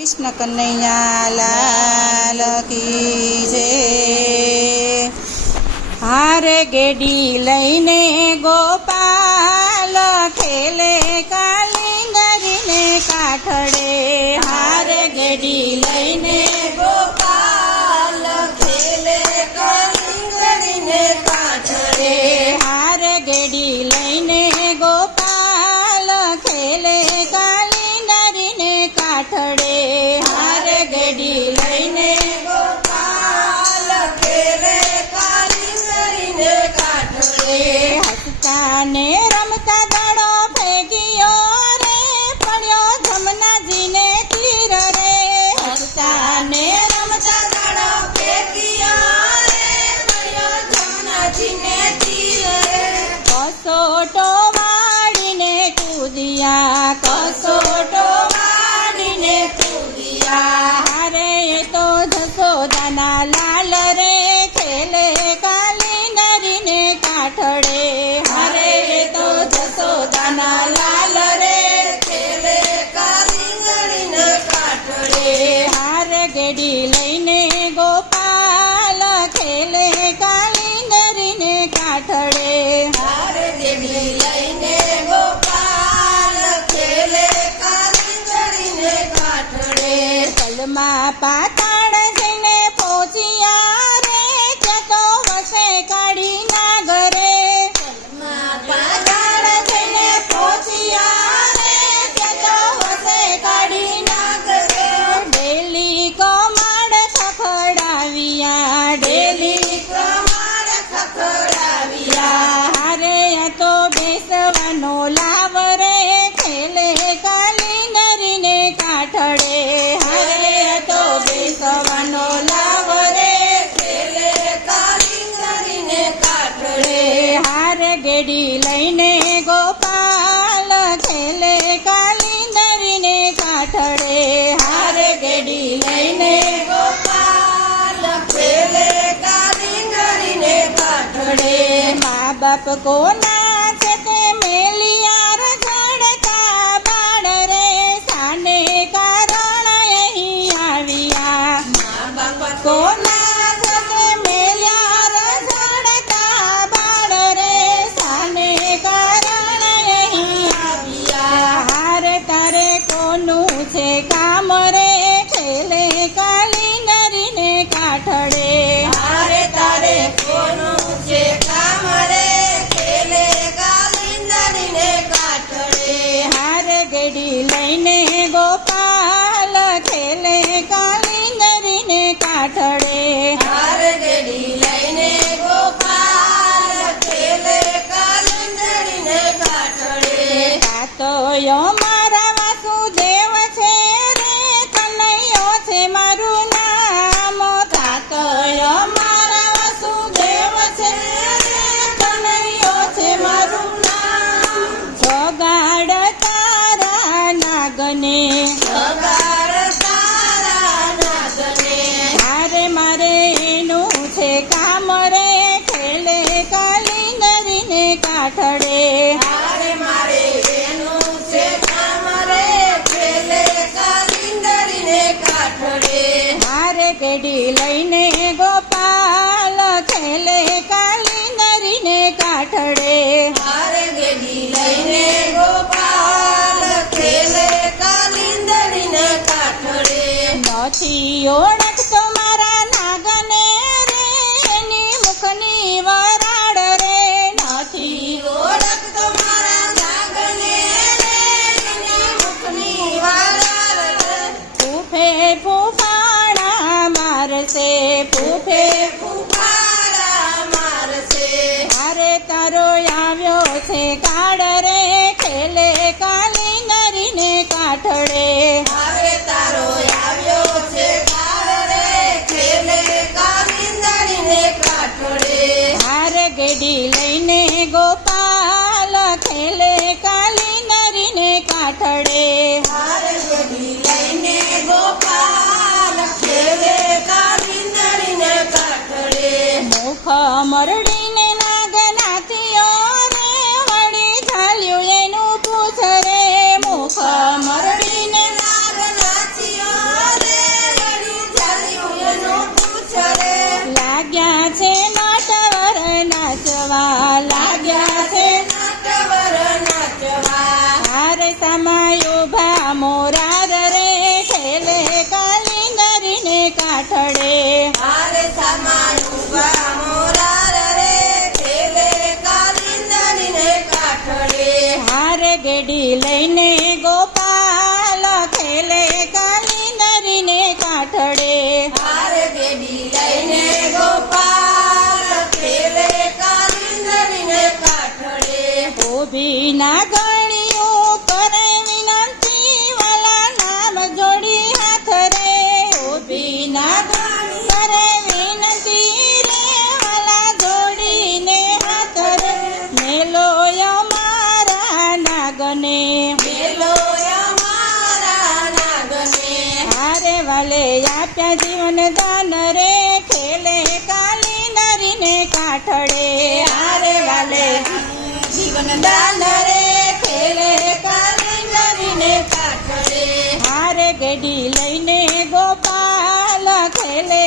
કૃષ્ણ કનૈયા લાલ કી જય. હાર ગેડી લઈને ગો અને રમતા દાડો ફેંક્યો રે, પડ્યો જમનાજીને તીર રે. હસતા રમતા દાડો ફેંક્યો રે, પડ્યો જમનાજીને તીર રે. કસોટો વાળીને કૂદિયા, કસોટો વાળીને કૂદિયા. હારે તો જસોદાના 4 કાઠડે હારે ગેડી લઈને ગોપાલ પેલે કારી કરીને કાઠડે મા બાપ કોના આથડે લઈને ગોપાલ ખેલે કાલંદડીને કાઠડે. હારે મારે એનું છે કામ રે પેલે લઈને ગોપાલ છેલે કાલિંદરીને કાઠડે. મારે ગેડી લઈને ગોપાલ છેલે કાલિંદરીને કાઠડે. નથી ઓળખ મારશે પૂઠે મારશે. અરે તારો આવ્યો છે કાળ રે ખેલે કાલી નરીને કાઠડે. અરે તારો આવ્યો છે હાર ગેડી લઈને ગોપ morning વિના ગણ્યું કરે વિનંતી વાલા નામ જોડી હાથ રે. ઓ વિના કરે વિનંતી રે વાલા જોડીને હાથ રે. મેલો અમારા નાગને. મેલો અમારા નાગને. હારે વાલે આપ્યા જીવન દાન રે. ખેલે કાલી નરીને કાઠડે હારે વાલે જીવન દાન રે ખેલે કરીને પાછળે હારે ગઢી લઈને ગોપાલ ખેલે